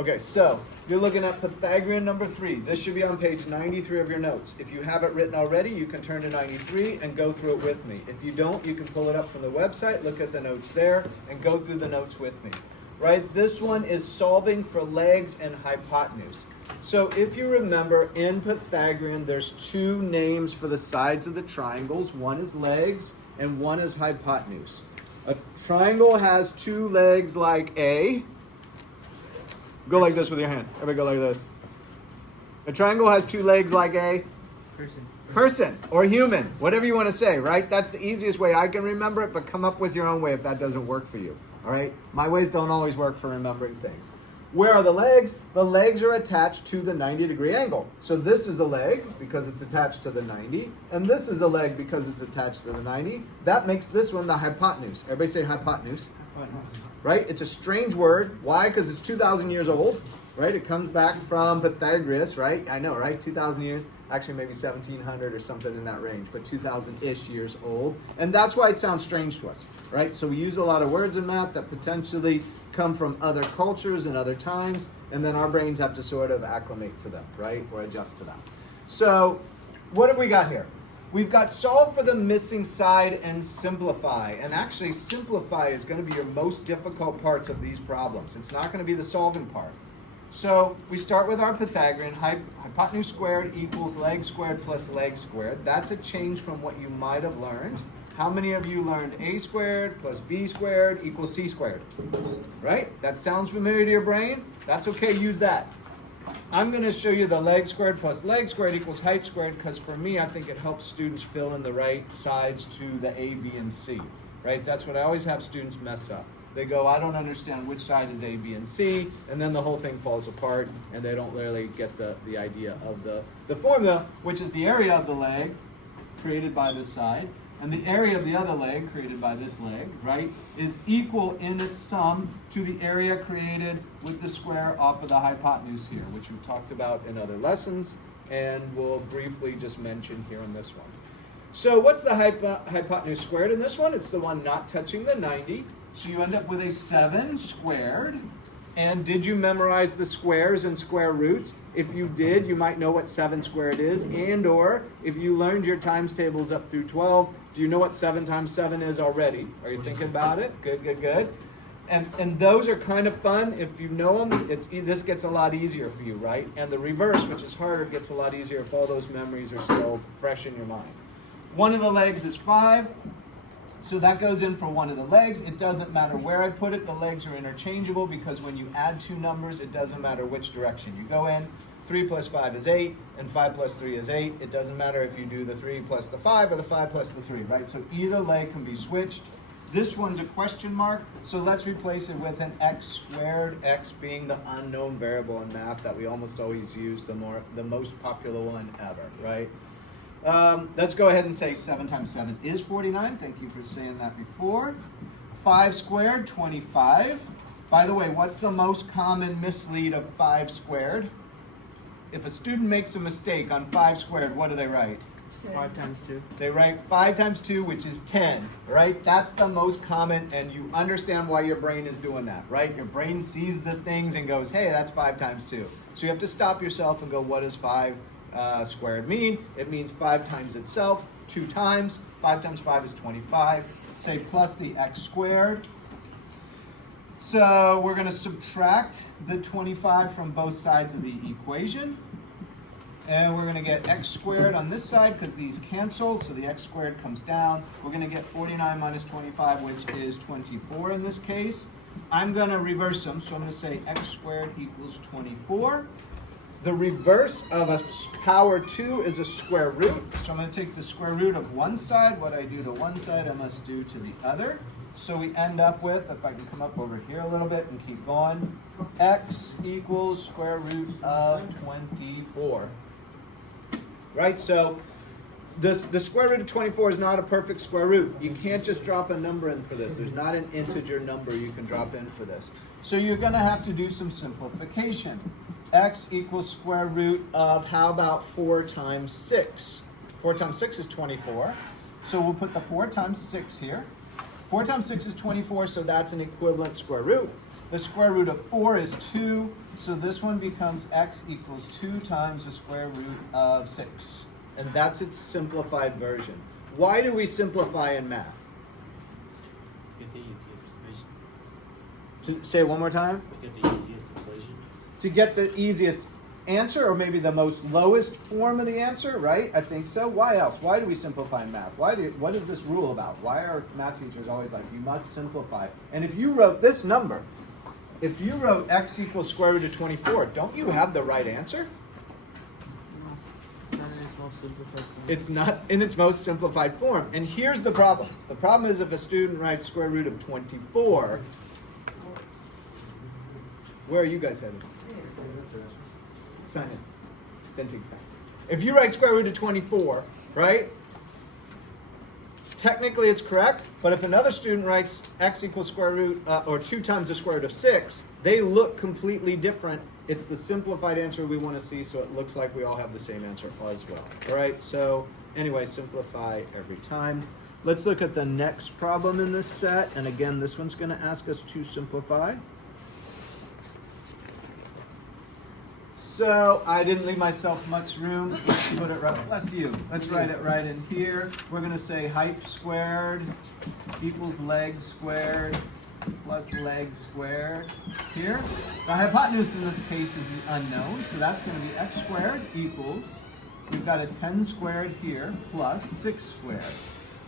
Okay, so you're looking at Pythagorean number 3. This should be on page 93 of your notes. If you have it written already, you can turn to 93 and go through it with me. If you don't, you can pull it up from the website, look at the notes there, and go through the notes with me. Right, this one is solving for legs and hypotenuse. So if you remember, in Pythagorean, there's 2 names for the sides of the triangles. One is legs and one is hypotenuse. A triangle has 2 legs like A. Go like this with your hand. Everybody go like this. A triangle has 2 legs like a person or human, whatever you want to say, right? That's the easiest way I can remember it, but come up with your own way if that doesn't work for you, all right? My ways don't always work for remembering things. Where are the legs? The legs are attached to the 90-degree angle. So this is a leg because it's attached to the 90, and this is a leg because it's attached to the 90. That makes this one the hypotenuse. Everybody say hypotenuse. Right? It's a strange word. Why? Because it's 2,000 years old, right? It comes back from Pythagoras, right? I know, right? 2,000 years. Actually, maybe 1,700 or something in that range, but 2,000-ish years old. And that's why it sounds strange to us, right? So we use a lot of words in math that potentially come from other cultures and other times, and then our brains have to sort of acclimate to them, right? Or adjust to them. So what have we got here? We've got solve for the missing side and simplify. And actually, simplify is going to be your most difficult parts of these problems. It's not going to be the solving part. So we start with our Pythagorean. Hypotenuse squared equals leg squared plus leg squared. That's a change from what you might have learned. How many of you learned a squared plus b squared equals c squared? Right? That sounds familiar to your brain? That's okay, use that. I'm going to show you the leg squared plus leg squared equals height squared because for me, I think it helps students fill in the right sides to the A, B, and C. Right? That's what I always have students mess up. They go, I don't understand which side is A, B, and C, and then the whole thing falls apart, and they don't really get the idea of the formula, which is the area of the leg created by this side, and the area of the other leg created by this leg, right, is equal in its sum to the area created with the square off of the hypotenuse here, which we talked about in other lessons, and we'll briefly just mention here in this one. So what's the hypotenuse squared in this one? It's the one not touching the 90. So you end up with a 7 squared. And did you memorize the squares and square roots? If you did, you might know what 7 squared is. And or if you learned your times tables up through 12, do you know what 7 times 7 is already? Are you thinking about it? Good, good, good. And those are kind of fun. If you know them, this gets a lot easier for you, right? And the reverse, which is harder, gets a lot easier if all those memories are still fresh in your mind. One of the legs is 5. So that goes in for one of the legs. It doesn't matter where I put it. The legs are interchangeable because when you add 2 numbers, it doesn't matter which direction you go in. 3 plus 5 is 8, and 5 plus 3 is 8. It doesn't matter if you do the 3 plus the 5 or the 5 plus the 3, right? So either leg can be switched. This one's a question mark, so let's replace it with an x squared, x being the unknown variable in math that we almost always use, the most popular one ever, right? Let's go ahead and say 7 times 7 is 49. Thank you for saying that before. 5 squared, 25. By the way, what's the most common mislead of 5 squared? If a student makes a mistake on 5 squared, what do they write? 5 times 2. They write 5 times 2, which is 10, right? That's the most common, and you understand why your brain is doing that, right? Your brain sees the things and goes, hey, that's 5 times 2. So you have to stop yourself and go, what does 5 squared mean? It means 5 times itself, 2 times. 5 times 5 is 25. Say plus the x squared. So we're going to subtract the 25 from both sides of the equation. And we're going to get x squared on this side because these cancel, so the x squared comes down. We're going to get 49 minus 25, which is 24 in this case. I'm going to reverse them, so I'm going to say x squared equals 24. The reverse of a power 2 is a square root. So I'm going to take the square root of one side. What I do to one side, I must do to the other. So we end up with, if I can come up over here a little bit and keep going, x equals square root of 24. Right? So the square root of 24 is not a perfect square root. You can't just drop a number in for this. There's not an integer number you can drop in for this. So you're going to have to do some simplification. X equals square root of, how about 4 times 6? 4 times 6 is 24. So we'll put the 4 times 6 here. 4 times 6 is 24, so that's an equivalent square root. The square root of 4 is 2, so this one becomes x equals 2 times the square root of 6. And that's its simplified version. Why do we simplify in math? To get the easiest equation. Say it one more time. To get the easiest equation. To get the easiest answer, or maybe the most lowest form of the answer, right? I think so. Why else? Why do we simplify in math? What is this rule about? Why are math teachers always like, you must simplify? And if you wrote this number, if you wrote x equals square root of 24, don't you have the right answer? It's not in its most simplified form. And here's the problem. The problem is if a student writes square root of 24, where are you guys headed? Sign in. Then take the pass. If you write square root of 24, right? Technically it's correct, but if another student writes x equals square root, or 2 times the square root of 6, they look completely different. It's the simplified answer we want to see, so it looks like we all have the same answer as well. All right, so anyway, simplify every time. Let's look at the next problem in this set, and again, this one's going to ask us to simplify. So I didn't leave myself much room. Let's put it right. Bless you. Let's write it right in here. We're going to say height squared equals leg squared plus leg squared here. The hypotenuse in this case is the unknown, so that's going to be x squared equals, we've got a 10 squared here plus 6 squared.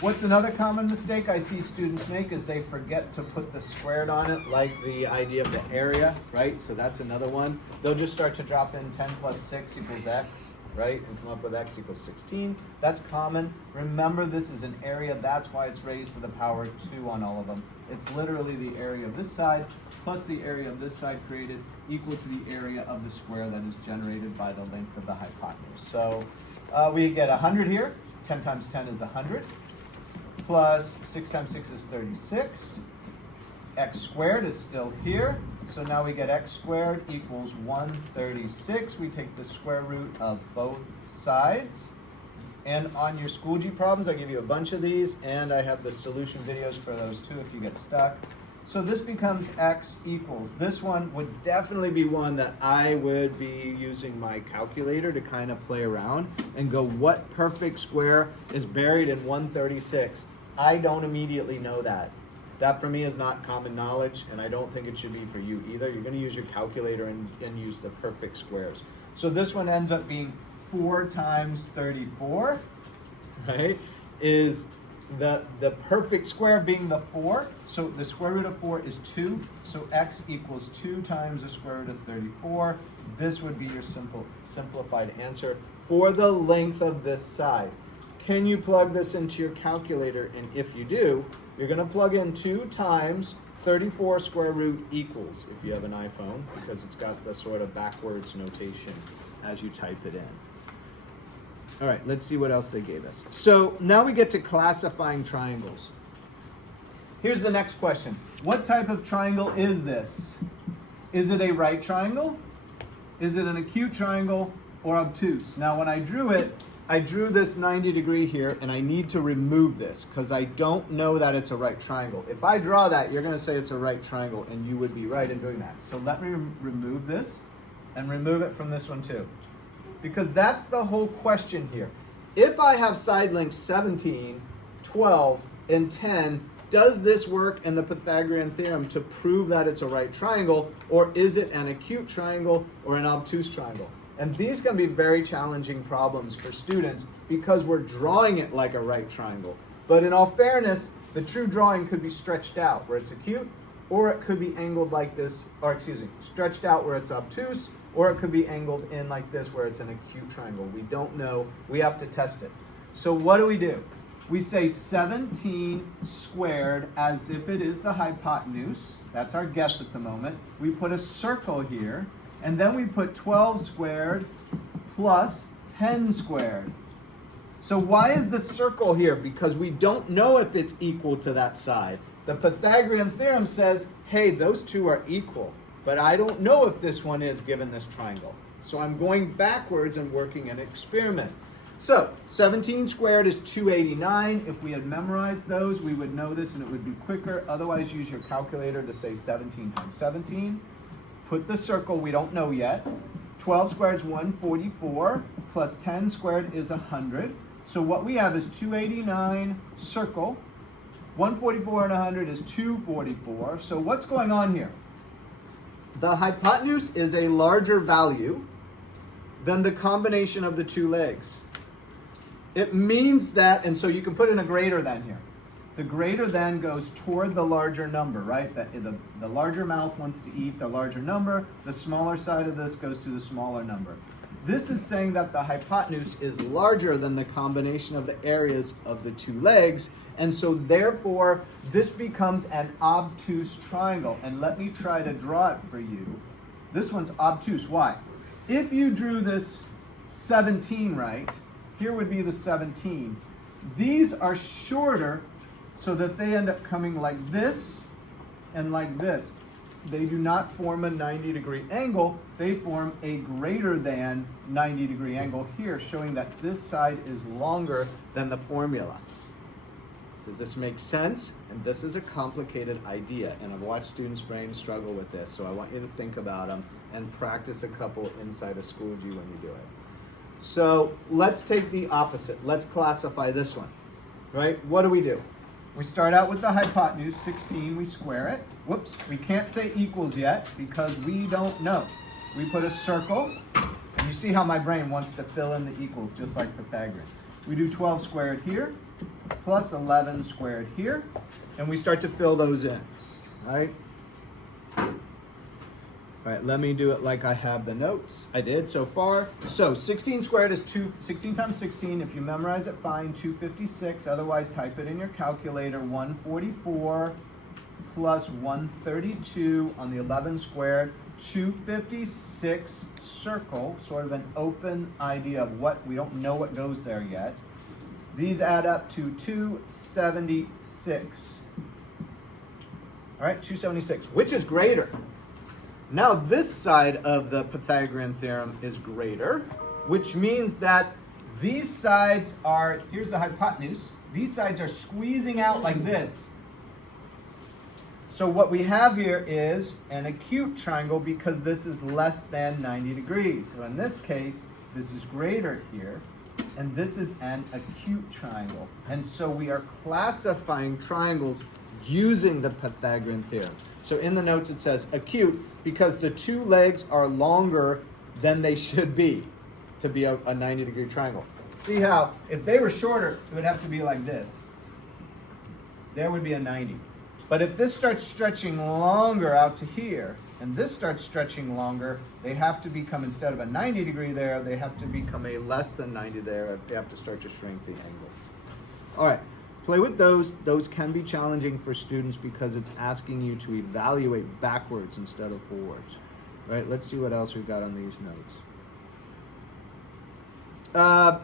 What's another common mistake I see students make is they forget to put the squared on it, like the idea of the area, right? So that's another one. They'll just start to drop in 10 plus 6 equals x, right? And come up with x equals 16. That's common. Remember, this is an area. That's why it's raised to the power 2 on all of them. It's literally the area of this side plus the area of this side created equal to the area of the square that is generated by the length of the hypotenuse. So we get 100 here. 10 times 10 is 100. Plus 6 times 6 is 36. X squared is still here. So now we get x squared equals 136. We take the square root of both sides. And on your School G problems, I give you a bunch of these, and I have the solution videos for those too if you get stuck. So this becomes x equals. This one would definitely be one that I would be using my calculator to kind of play around and go, what perfect square is buried in 136? I don't immediately know that. That for me is not common knowledge, and I don't think it should be for you either. You're going to use your calculator and use the perfect squares. So this one ends up being 4 times 34, right? Is the perfect square being the 4. So the square root of 4 is 2. So x equals 2 times the square root of 34. This would be your simplified answer for the length of this side. Can you plug this into your calculator? And if you do, you're going to plug in 2 times 34 square root equals, if you have an iPhone, because it's got the sort of backwards notation as you type it in. All right, let's see what else they gave us. So now we get to classifying triangles. Here's the next question. What type of triangle is this? Is it a right triangle? Is it an acute triangle or obtuse? Now when I drew it, I drew this 90 degree here, and I need to remove this because I don't know that it's a right triangle. If I draw that, you're going to say it's a right triangle, and you would be right in doing that. So let me remove this and remove it from this one too. Because that's the whole question here. If I have side lengths 17, 12, and 10, does this work in the Pythagorean theorem to prove that it's a right triangle, or is it an acute triangle or an obtuse triangle? And these can be very challenging problems for students because we're drawing it like a right triangle. But in all fairness, the true drawing could be stretched out where it's acute, or it could be angled like this, or excuse me, stretched out where it's obtuse, or it could be angled in like this where it's an acute triangle. We don't know. We have to test it. So what do? We say 17 squared as if it is the hypotenuse. That's our guess at the moment. We put a circle here, and then we put 12 squared plus 10 squared. So why is the circle here? Because we don't know if it's equal to that side. The Pythagorean theorem says, hey, those two are equal. But I don't know if this one is given this triangle. So I'm going backwards and working an experiment. So 17 squared is 289. If we had memorized those, we would know this and it would be quicker. Otherwise, use your calculator to say 17 times 17. Put the circle we don't know yet. 12 squared is 144, plus 10 squared is 100. So what we have is 289 circle. 144 and 100 is 244. So what's going on here? The hypotenuse is a larger value than the combination of the two legs. It means that, and so you can put in a greater than here. The greater than goes toward the larger number, right? The larger mouth wants to eat the larger number. The smaller side of this goes to the smaller number. This is saying that the hypotenuse is larger than the combination of the areas of the two legs. And so therefore, this becomes an obtuse triangle. And let me try to draw it for you. This one's obtuse. Why? If you drew this 17 right, here would be the 17. These are shorter so that they end up coming like this and like this. They do not form a 90-degree angle. They form a greater than 90-degree angle here, showing that this side is longer than the formula. Does this make sense? And this is a complicated idea, and I've watched students' brains struggle with this, so I want you to think about them and practice a couple inside of Schoology when you do it. So let's take the opposite. Let's classify this one, right? What do? We start out with the hypotenuse, 16, we square it. Whoops, we can't say equals yet because we don't know. We put a circle, and you see how my brain wants to fill in the equals, just like Pythagorean. We do 12 squared here, plus 11 squared here, and we start to fill those in, right? All right, let me do it like I have the notes. I did so far. So 16 squared is 16 times 16. If you memorize it, fine, 256. Otherwise, type it in your calculator. 144 plus 132 on the 11 squared. 256 circle, sort of an open idea of what, we don't know what goes there yet. These add up to 276. All right, 276, which is greater. Now this side of the Pythagorean theorem is greater, which means that these sides are, here's the hypotenuse, these sides are squeezing out like this. So what we have here is an acute triangle because this is less than 90 degrees. So in this case, this is greater here, and this is an acute triangle. And so we are classifying triangles using the Pythagorean theorem. So in the notes it says acute because the two legs are longer than they should be to be a 90-degree triangle. See how, if they were shorter, it would have to be like this. There would be a 90. But if this starts stretching longer out to here, and this starts stretching longer, they have to become, instead of a 90 degree there, they have to become a less than 90 there. They have to start to shrink the angle. All right. Play with those. Those can be challenging for students because it's asking you to evaluate backwards instead of forwards. Right? Let's see what else we've got on these notes.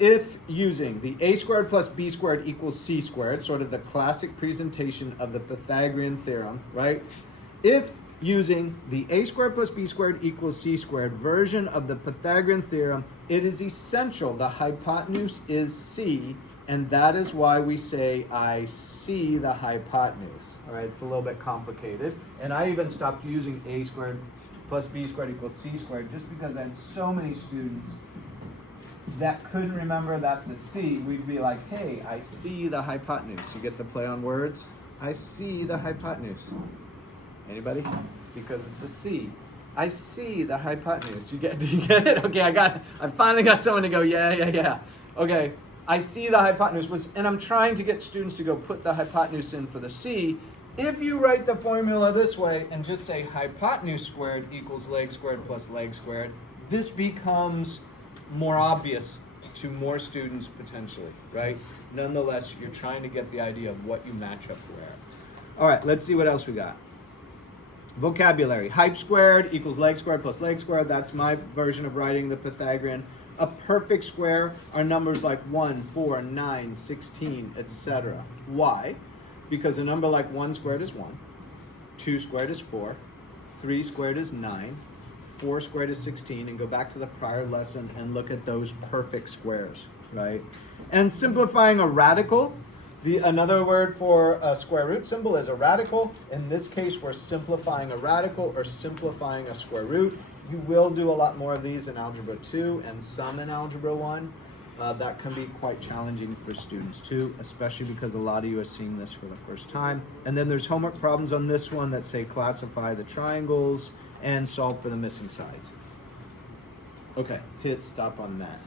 If using the a squared plus b squared equals c squared, sort of the classic presentation of the Pythagorean theorem, right? If using the a squared plus b squared equals c squared version of the Pythagorean theorem, it is essential the hypotenuse is c. And that is why we say, I see the hypotenuse. All right, it's a little bit complicated. And I even stopped using a squared plus b squared equals c squared just because I had so many students that couldn't remember that the c, we'd be like, hey, I see the hypotenuse. You get the play on words? I see the hypotenuse. Anybody? Because it's a c. I see the hypotenuse. Do you get it? Okay, I finally got someone to go, yeah. Okay. I see the hypotenuse, and I'm trying to get students to go put the hypotenuse in for the c. If you write the formula this way and just say hypotenuse squared equals leg squared plus leg squared, this becomes more obvious to more students potentially, right? Nonetheless, you're trying to get the idea of what you match up where. All right, let's see what else we got. Vocabulary. Hype squared equals leg squared plus leg squared. That's my version of writing the Pythagorean. A perfect square are numbers like 1, 4, 9, 16, etc. Why? Because a number like 1 squared is 1, 2 squared is 4, 3 squared is 9, 4 squared is 16, and go back to the prior lesson and look at those perfect squares. right? And simplifying a radical, another word for a square root symbol is a radical. In this case, we're simplifying a radical or simplifying a square root. You will do a lot more of these in Algebra 2 and some in Algebra 1. That can be quite challenging for students too, especially because a lot of you are seeing this for the first time. And then there's homework problems on this one that say classify the triangles and solve for the missing sides. Okay, hit stop on that.